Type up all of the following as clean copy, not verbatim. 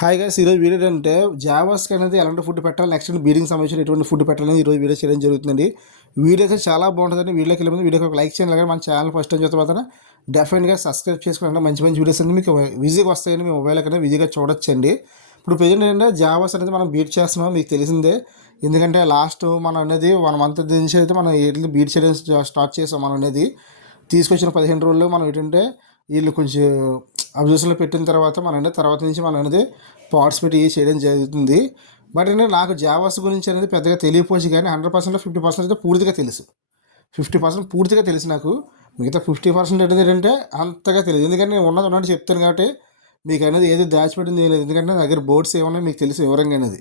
Hi guys, ఈరోజు video ఏంటంటే జావాస్కి అనేది ఎలాంటి ఫుడ్ పెట్టాలి, నెక్స్ట్ బీడింగ్ సంబంధించిన ఎటువంటి ఫుడ్ పెట్టాలని ఈరోజు వీడియో చేయడం జరుగుతుందండి. వీడియో అయితే చాలా బాగుంటుందండి. వీడియోకి వెళ్ళే ముందు వీడియోకి ఒక లైక్ చేయండి. అలాగే మన ఛానల్ ఫస్ట్ టైం చూస్తే మాత్రం డెఫినెట్గా సబ్స్క్రైబ్ చేసుకుంటే మంచి మంచి వీడియోస్ అన్ని మీకు ఈజీగా వస్తాయని మీ మొబైల్ కన్నా ఈజీగా చూడొచ్చండి. ఇప్పుడు ప్రజెంట్ ఏంటంటే జావాస్ అనేది మనం బీట్ చేస్తున్నాం, మీకు తెలిసిందే. ఎందుకంటే లాస్ట్ మనం అనేది 1 మంత్ నుంచి అయితే మనం వీటిని బీట్ చేయడం స్టార్ట్ చేసాం. మనం అనేది తీసుకొచ్చిన 15 రోజుల్లో మనం ఏంటంటే వీళ్ళు కొంచెం అబ్జర్వేషన్లో పెట్టిన తర్వాత తర్వాత నుంచి మనం అనేది పార్ట్స్ పెట్టి చేయడం జరుగుతుంది. బట్ ఏంటంటే నాకు జావాస్ గురించి అనేది పెద్దగా తెలియకపోవచ్చు, కానీ 100%లో 50% అయితే పూర్తిగా తెలుసు. 50% పూర్తిగా తెలుసు నాకు. మిగతా 50% అనేది ఏంటంటే అంతగా తెలియదు. ఎందుకంటే నేను ఉన్నట్టు చెప్తాను కాబట్టి మీకు అనేది ఏది దాచిపెట్టింది లేదు. ఎందుకంటే నా దగ్గర బోర్డ్స్ ఏమన్నా మీకు తెలుసు వివరంగా అనేది.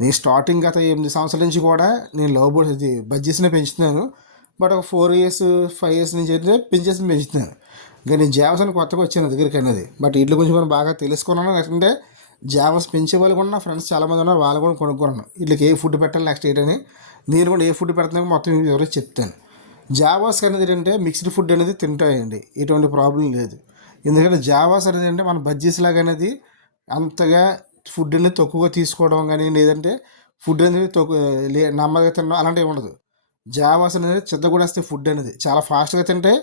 నేను స్టార్టింగ్ గత 8 సంవత్సరాల నుంచి కూడా నేను లవ్ బోర్డ్స్ ఇది బడ్జెట్స్నే పెంచుతున్నాను. బట్ ఒక 4 ఇయర్స్ 5 ఇయర్స్ నుంచి అయితే పెంచుతున్నాను. ఇంకా నేను జావాస్ అని కొత్తగా వచ్చాను నా దగ్గరికి అనేది. బట్ వీటి గురించి మనం బాగా తెలుసుకున్నాను. అంటే జావాస్ పెంచే వాళ్ళు కూడా నా ఫ్రెండ్స్ చాలామంది ఉన్నారు, వాళ్ళు కూడా కొనుక్కున్నాను. వీళ్ళకి ఏ ఫుడ్ పెట్టాలి నెక్స్ట్ ఏంటని నేను కూడా ఏ ఫుడ్ పెడుతున్నాను మొత్తం ఎవరైతే చెప్తాను. జావాస్ అనేది ఏంటంటే మిక్స్డ్ ఫుడ్ అనేది తింటాయండి, ఎటువంటి ప్రాబ్లం లేదు. ఎందుకంటే జావాస్ అనేది అంటే మన బజ్జీస్ లాగా అనేది అంతగా ఫుడ్ అనేది తక్కువగా తీసుకోవడం కానీ, లేదంటే ఫుడ్ అనేది నెమ్మదిగా తినడం అలాంటివి ఉండదు. జావాస్ అనేది చెద్దగూడేస్తే ఫుడ్ అనేది చాలా ఫాస్ట్గా తింటాయి.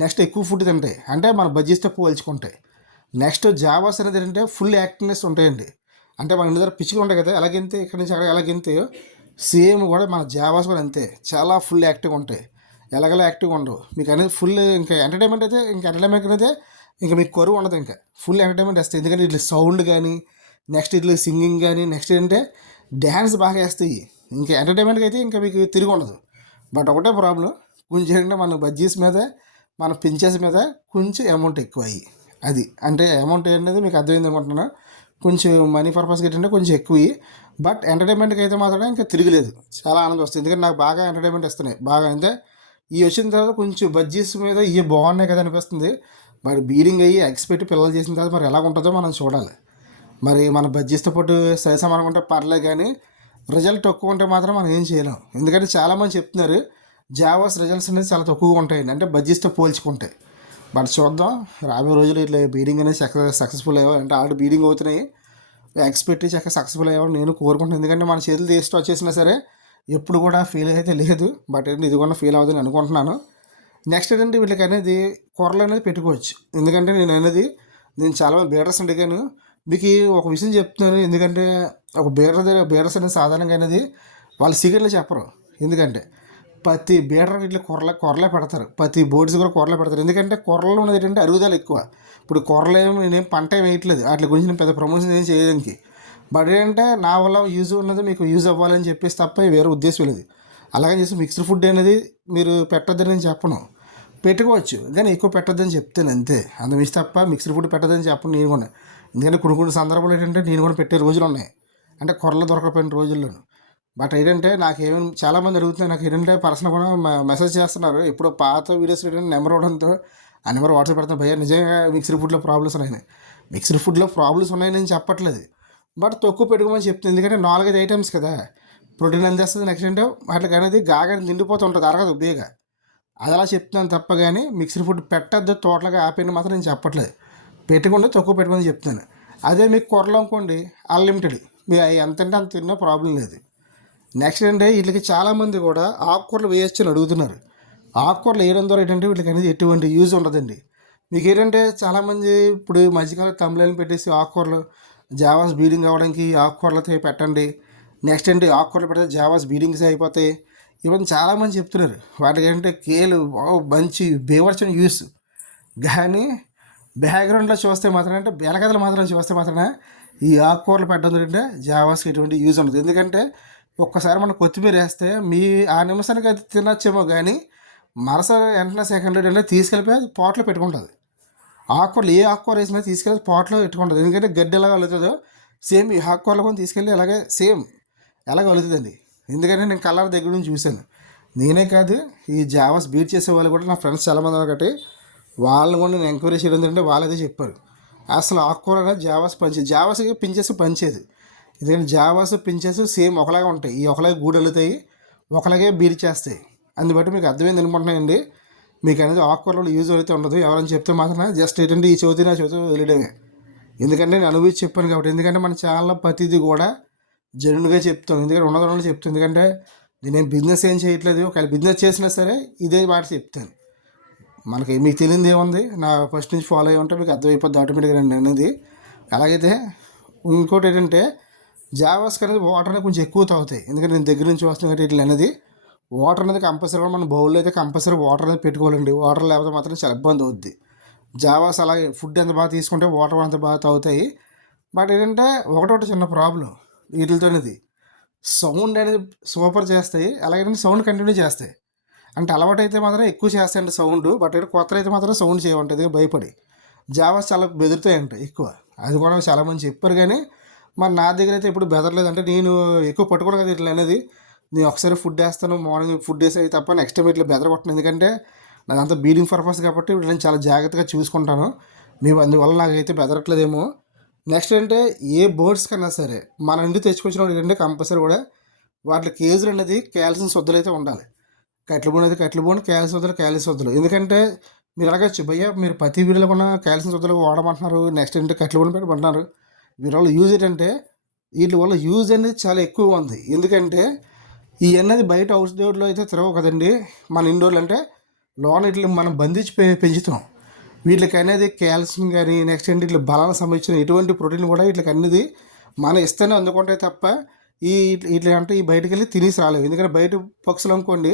నెక్స్ట్ ఎక్కువ ఫుడ్ తింటాయి, అంటే మన బజ్జీస్తో పోల్చుకుంటాయి. నెక్స్ట్ జావాస్ అనేది ఏంటంటే ఫుల్ యాక్టివ్నెస్ ఉంటాయండి. అంటే మన ఇంటి దగ్గర పిచ్చులు ఉంటాయి కదా, ఎలాగెంతే ఇక్కడి నుంచి అక్కడ ఎలాగెంతే సేమ్ కూడా మన జావాస్ కూడా అంతే, చాలా ఫుల్ యాక్టివ్గా ఉంటాయి. ఎలాగలా యాక్టివ్గా ఉండవు మీకు అనేది ఫుల్. ఇంకా ఎంటర్టైన్మెంట్ అయితే ఎంటర్టైన్మెంట్ అయితే ఇంకా మీకు కొరువు ఉండదు, ఇంకా ఫుల్ ఎంటర్టైన్మెంట్ వేస్తాయి. ఎందుకంటే ఇట్లా సౌండ్ కానీ, నెక్స్ట్ ఇట్లా సింగింగ్ కానీ, నెక్స్ట్ ఏంటంటే డ్యాన్స్ బాగా వేస్తాయి. ఇంకా ఎంటర్టైన్మెంట్కి అయితే ఇంకా మీకు తిరిగి ఉండదు. బట్ ఒకటే ప్రాబ్లం, కొంచెం ఏంటంటే మన బడ్జెట్స్ మీద మన పించెస్ మీద కొంచెం అమౌంట్ ఎక్కువ అయ్యి, అది అంటే అమౌంట్ అనేది మీకు అర్థమైంది అనుకుంటున్నాను. కొంచెం మనీ పర్పస్కి ఏంటంటే కొంచెం ఎక్కువ. బట్ ఎంటర్టైన్మెంట్కి అయితే మాత్రం ఇంకా తిరగలేదు, చాలా ఆనందం వస్తుంది. ఎందుకంటే నాకు బాగా ఎంటర్టైన్మెంట్ ఇస్తున్నాయి బాగా. అంటే ఈ వచ్చిన తర్వాత కొంచెం బడ్జెట్స్ మీద ఇవి బాగున్నాయి కదా అనిపిస్తుంది. మరి బీడింగ్ అయ్యి ఎగ్స్ పెట్టి పిల్లలు చేసిన తర్వాత మరి ఎలా ఉంటుందో మనం చూడాలి. మరి మన బడ్జెట్తో పాటు సైసం అనుకుంటే పర్లేదు, కానీ రిజల్ట్ తక్కువ ఉంటే మాత్రం మనం ఏం చేయలేం. ఎందుకంటే చాలామంది చెప్తున్నారు జావాస్ రిజల్ట్స్ అనేది చాలా తక్కువగా ఉంటాయండి, అంటే బడ్జెట్తో పోల్చుకుంటాయి. బట్ చూద్దాం రాబోయే రోజులు ఇట్లా బీడింగ్ అనేది సక్సెస్ఫుల్ అయ్యావు. అంటే ఆల్రెడీ బీడింగ్ అవుతున్నాయి, ఎగ్స్ పెట్టి చక్కగా సక్సెస్ఫుల్ అయ్యావు నేను కోరుకుంటున్నాను. ఎందుకంటే మన చేతులు టేస్ట్ వచ్చేసినా సరే ఎప్పుడు కూడా ఫెయిల్ అయితే లేదు. బట్ ఏంటి ఇది కూడా ఫెయిల్ అవుతుందని అనుకుంటున్నాను. నెక్స్ట్ ఏంటంటే వీళ్ళకి అనేది కూరలు అనేది పెట్టుకోవచ్చు. ఎందుకంటే నేను చాలామంది బీడర్స్ అడిగాను. మీకు ఒక విషయం చెప్తున్నాను. ఎందుకంటే ఒక బీడర్స్ అనేది సాధారణంగా అనేది వాళ్ళ సీక్రెట్లు చెప్పరు. ఎందుకంటే ప్రతి బీడర్ ఇట్లా కొరలే పెడతారు, ప్రతి బోర్డ్స్ కూడా కొరలే పెడతారు. ఎందుకంటే కొరలో ఉన్నది ఏంటంటే అరుగుదల ఎక్కువ. ఇప్పుడు కొరలు నేనేం పంట ఏం వేయట్లేదు, వాటి గురించి నేను పెద్ద ప్రమోషన్ ఏం చేయడానికి. బట్ ఏంటంటే నా వల్ల యూజ్ ఉన్నది మీకు యూజ్ అవ్వాలని చెప్పేసి తప్ప వేరే ఉద్దేశం లేదు. అలాగని చేసి మిక్స్డ్ ఫుడ్ అనేది మీరు పెట్టొద్దని నేను చెప్పను, పెట్టుకోవచ్చు కానీ ఎక్కువ పెట్టొద్దని చెప్తాను అంతే. మించి తప్ప మిక్స్డ్ ఫుడ్ పెట్టొద్దని చెప్పను నేను కూడా. ఎందుకంటే కొన్ని సందర్భాలు ఏంటంటే నేను కూడా పెట్టే రోజులు ఉన్నాయి, అంటే కొరలు దొరకపోయిన రోజుల్లోనూ. బట్ ఏంటంటే నాకేమైనా చాలామంది అడుగుతున్నారు, నాకు ఏంటంటే పర్సనల్ కూడా మెసేజ్ చేస్తున్నారు. ఇప్పుడు పాత వీడియోస్ ఏంటంటే నెంబర్ ఇవ్వడంతో ఆ నెంబర్ వాట్సాప్ పెడుతున్నా, భయ్యా నిజంగా మిక్స్డ్ ఫుడ్లో ప్రాబ్లమ్స్ ఉన్నాయని. మిక్స్డ్ ఫుడ్లో ప్రాబ్లమ్స్ ఉన్నాయని నేను చెప్పట్లేదు, బట్ తక్కువ పెట్టుకోమని చెప్తుంది. ఎందుకంటే 4-5 ఐటమ్స్ కదా, ప్రోటీన్ అందేస్తుంది. నెక్స్ట్ అంటే వాటికి అనేది గాగని నిండిపోతూ ఉంటుంది, అరగదు బేగా. అది అలా చెప్తున్నాను తప్ప, కానీ మిక్స్డ్ ఫుడ్ పెట్టద్దు టోటల్గా ఆపేయండి మాత్రం నేను చెప్పట్లేదు. పెట్టుకుంటే తక్కువ పెట్టుకోమని చెప్తాను. అదే మీకు కూరలు అనుకోండి అన్లిమిటెడ్, మీరు ఎంత అంటే అంత తిన్నా ప్రాబ్లం లేదు. నెక్స్ట్ ఏంటంటే వీటికి చాలామంది కూడా ఆకుకూరలు వేయచ్చు అని అడుగుతున్నారు. ఆకుకూరలు వేయడం ద్వారా ఏంటంటే వీటికి అనేది ఎటువంటి యూజ్ ఉండదండి. మీకు ఏంటంటే చాలామంది ఇప్పుడు మధ్యకాలం తమిళని పెట్టేసి ఆకుకూరలు జావాస్ బీడింగ్ అవ్వడానికి ఆకుకూరలతో పెట్టండి, నెక్స్ట్ ఏంటి ఆకుకూరలు పెడితే జావాస్ బీడింగ్స్ అయిపోతాయి, ఇవన్నీ చాలామంది చెప్తున్నారు. వాటికి ఏంటంటే కేలు మంచి బేవర్చని యూస్. కానీ బ్యాక్గ్రౌండ్లో చూస్తే మాత్రం అంటే బెలగదలు మాత్రం చూస్తే మాత్రం ఈ ఆకుకూరలు పెట్టడం అంటే జావాస్కి ఎటువంటి యూజ్ ఉండదు. ఎందుకంటే ఒక్కసారి మనం కొత్తిమీర వేస్తే ఆ నిమిషానికి అది తినచ్చేమో, కానీ వెంటనే సెకండ్ అంటే తీసుకెళ్ళిపోయి అది పాట్లో పెట్టుకుంటుంది. ఆకుకూరలు ఏ ఆకుకూర వేసినా తీసుకెళ్ళి పాట్లో పెట్టుకుంటుంది. ఎందుకంటే గడ్డి ఎలా కలుగుతుందో సేమ్ ఈ ఆకుకూరలు కూడా తీసుకెళ్ళి అలాగే సేమ్ ఎలా కలుగుతుందండి. ఎందుకంటే నేను కలర్ దగ్గర నుంచి చూశాను. నేనే కాదు, ఈ జావాస్ బీట్ చేసే వాళ్ళు కూడా నా ఫ్రెండ్స్ చాలామంది ఒకటి, వాళ్ళని కూడా నేను ఎంక్వైరీ చేయడం ఏంటంటే వాళ్ళదే చెప్పారు. అసలు ఆకుకూరగా జావాస్కి పించేసి పంచేది. ఎందుకంటే జావాస్ పించెస్ సేమ్ ఒకలాగా ఉంటాయి, ఈ ఒకలాగే గూడెలుతాయి, ఒకలాగే బీర్ చేస్తాయి. అందుని బట్టి మీకు అర్థమైంది అనుకుంటున్నాయండి. మీకు అనేది ఆకుకూరలో యూజ్ అయితే ఉండదు. ఎవరైనా చెప్తే మాత్రం జస్ట్ ఏంటంటే ఈ చదువుతున్నా వదిలేయడమే. ఎందుకంటే నేను అనుభవించి చెప్పాను కాబట్టి. ఎందుకంటే మన ఛానల్లో ప్రతిదీ కూడా జెన్యూన్గా చెప్తాం. ఎందుకంటే ఉన్నదన్నట్లు చెప్తాం. ఎందుకంటే నేను బిజినెస్ ఏం చేయట్లేదు. ఒకవేళ బిజినెస్ చేసినా సరే ఇదే మాట చెప్తాను. మనకి మీకు తెలియదు ఏముంది, నా ఫస్ట్ నుంచి ఫాలో అయ్యి ఉంటే మీకు అర్థమైపోద్ది ఆటోమేటిక్గా నేను అనేది. అలాగైతే ఇంకోటి ఏంటంటే జావాస్కి అనేది వాటర్ అనేది కొంచెం ఎక్కువ తాగుతాయి. ఎందుకంటే నేను దగ్గర నుంచి వస్తున్నాను కాబట్టి ఇట్లా అనేది వాటర్ అనేది కంపల్సరీగా మన బౌల్లో అయితే కంపల్సరీ వాటర్ అనేది పెట్టుకోవాలండి. వాటర్ లేకపోతే మాత్రం చాలా ఇబ్బంది అవుద్ది. జావాస్ అలాగే ఫుడ్ ఎంత బాగా తీసుకుంటే వాటర్ అంత బాగా తాగుతాయి. బట్ ఏంటంటే ఒకటొకటి చిన్న ప్రాబ్లం వీటితోనేది, సౌండ్ అనేది సూపర్ చేస్తాయి. అలాగే సౌండ్ కంటిన్యూ చేస్తాయి. అంటే అలవాటు అయితే మాత్రం ఎక్కువ చేస్తాయండి సౌండ్. బట్ కొత్త అయితే మాత్రం సౌండ్ చేయమంటుంది భయపడి. జావాస్ చాలా బెదురుతాయంట ఎక్కువ. అది కూడా చాలామంది చెప్పారు. కానీ మరి నా దగ్గర అయితే ఇప్పుడు బెదరలేదు. అంటే నేను ఎక్కువ పట్టుకోను కదా ఇట్లా అనేది. నేను ఒకసారి ఫుడ్ వేస్తాను, మార్నింగ్ ఫుడ్ వేసి తప్ప నెక్స్ట్ టైం ఇట్లా బెదరగొట్టను. ఎందుకంటే నాదంతా బీడింగ్ పర్పస్ కాబట్టి ఇప్పుడు నేను చాలా జాగ్రత్తగా చూసుకుంటాను. మేము అందువల్ల నాకైతే బెదరట్లేదేమో. నెక్స్ట్ అంటే ఏ బర్డ్స్ కన్నా సరే మన ఇంటికి తెచ్చుకొచ్చిన ఏంటంటే కంపల్సరీ కూడా వాటి కేజీలు అనేది క్యాల్షియం శుద్ధులు అయితే ఉండాలి. కట్ల బోన్ అయితే కట్ల బోన్, క్యాల్షియం శుద్ధులు క్యాల్షియం శుద్ధులు. ఎందుకంటే మీరు అడగచ్చు, భయ్య మీరు ప్రతి వీడియోలో కూడా క్యాల్షియం శుద్ధులు వాడమంటున్నారు, నెక్స్ట్ ఏంటంటే కట్ల బోన్ పెట్టమంటున్నారు. వీటి వల్ల యూజ్ ఏంటంటే వీటి వల్ల యూజ్ అనేది చాలా ఎక్కువ ఉంది. ఎందుకంటే ఈ అన్నది బయట అవుట్డోర్లో అయితే తిరగవు కదండి. మన ఇండోర్లు అంటే లోన ఇట్లా మనం బంధించి పెంచుతాం. వీటికి అనేది కాల్షియం కానీ నెక్స్ట్ ఏంటి ఇట్లా బలానికి సంబంధించిన ఎటువంటి ప్రోటీన్ కూడా వీటికి అనేది మనం ఇస్తేనే అందుకుంటే తప్ప ఈ ఇట్లా అంటే ఈ బయటకు వెళ్ళి తినేసి రాలేవు. ఎందుకంటే బయట పక్షులు అనుకోండి,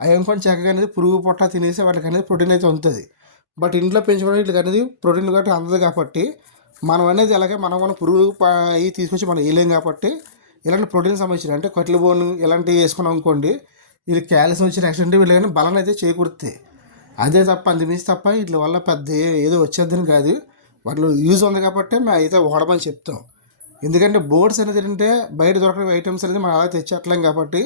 అవి అనుకోండి చక్కగా అనేది పురుగు పొట్ట తినేసి వాటికి అనేది ప్రోటీన్ అయితే ఉంటుంది. బట్ ఇంట్లో పెంచుకోవడం వీటికి అనేది ప్రోటీన్ కాబట్టి అందదు. కాబట్టి మనం అనేది అలాగే మనం పురుగు అవి తీసుకొచ్చి మనం వేయలేం. కాబట్టి ఇలాంటి ప్రోటీన్ సంబంధించిన అంటే కట్ల బోన్ ఇలాంటివి వేసుకున్నాం అనుకోండి, వీళ్ళు క్యాల్షియం వచ్చిన నెక్స్ట్ అంటే వీళ్ళు కానీ బలం అయితే చేకూరుతాయి. అదే తప్ప అంతమించి తప్ప వీటి వల్ల పెద్ద ఏదో వచ్చేద్దని కాదు. వాటిలో యూజ్ ఉంది కాబట్టి మేము అయితే వాడమని చెప్తాం. ఎందుకంటే బోర్డ్స్ అనేది ఏంటంటే బయట దొరకని ఐటమ్స్ అనేది మనం అలా తెచ్చేట్లేం కాబట్టి.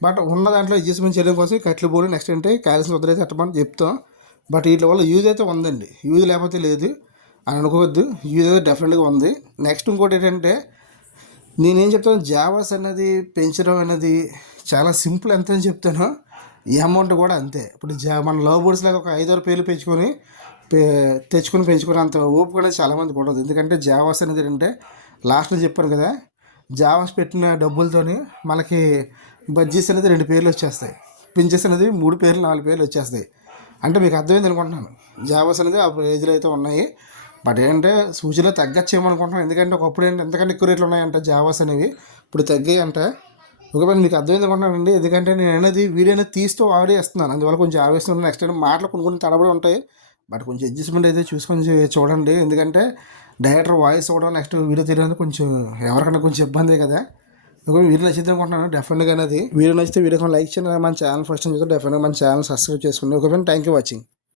బట్ ఉన్న దాంట్లో అడ్జస్ట్మెంట్ చేయడం కోసం కట్ల బోర్డు నెక్స్ట్ అంటే క్యాల్షియం వదిలేసి పెట్టమని చెప్తాం. బట్ వీటి వల్ల యూజ్ అయితే ఉందండి. యూజ్ లేకపోతే లేదు అని అనుకోవద్దు. యూజ్ అయితే డెఫినెట్గా ఉంది. నెక్స్ట్ ఇంకోటి ఏంటంటే నేనేం చెప్తాను, జావాస్ అనేది పెంచడం అనేది చాలా సింపుల్. ఎంత అని చెప్తాను, ఈ అమౌంట్ కూడా అంతే. ఇప్పుడు మన లవ్ బర్డ్స్ లాగా ఒక 5-6 పేర్లు తెచ్చుకొని పెంచుకుని అంత ఓపిక అనేది చాలామందికి ఉండదు. ఎందుకంటే జావాస్ అనేది ఏంటంటే లాస్ట్లో చెప్పాను కదా, జావాస్ పెట్టిన డబ్బులతోని మనకి బడ్జెట్స్ అనేది 2 పేర్లు వచ్చేస్తాయి, పించెస్ అనేది 3 పేర్లు 4 పేర్లు వచ్చేస్తాయి. అంటే మీకు అర్థమైంది అనుకుంటున్నాను. జావాస్ అనేది ఆ ప్రైజ్లో అయితే ఉన్నాయి. బట్ ఏంటంటే సూచీలో తగ్గచ్చేమనుకుంటున్నాను. ఎందుకంటే ఒకప్పుడు ఏంటి ఎంతకంటే ఎక్కువ రేట్లు ఉన్నాయంట జావాస్ అనేవి, ఇప్పుడు తగ్గాయి అంట. ఒకవేళ మీకు అర్థమైంది అనుకుంటున్నానండి. ఎందుకంటే నేను అనేది వీడియో అనేది తీస్తూ ఆడియో ఇస్తున్నాను, అందువల్ల కొంచెం ఆవేశం. నెక్స్ట్ టైం మాటలు కొన్ని తడబడి ఉంటాయి. బట్ కొంచెం అడ్జస్ట్మెంట్ అయితే చూసుకొని చూడండి. ఎందుకంటే డైరెక్టర్ వాయిస్ అవ్వడం నెక్స్ట్ వీడియో తీయడానికి కొంచెం ఎవరికైనా కొంచెం ఇబ్బందే కదా. ఒకవేళ వీడియో నచ్చింది అనుకుంటున్నాను డెఫినెట్గా అనేది. వీడియో నచ్చితే వీడియో లైక్ చేయండి. మన ఛానల్ ఫస్ట్ నుంచి డెఫినెట్గా మన ఛానల్ సబ్స్క్రైబ్ చేసుకోండి. ఒకవేళ థ్యాంక్ యూ వాచింగ్.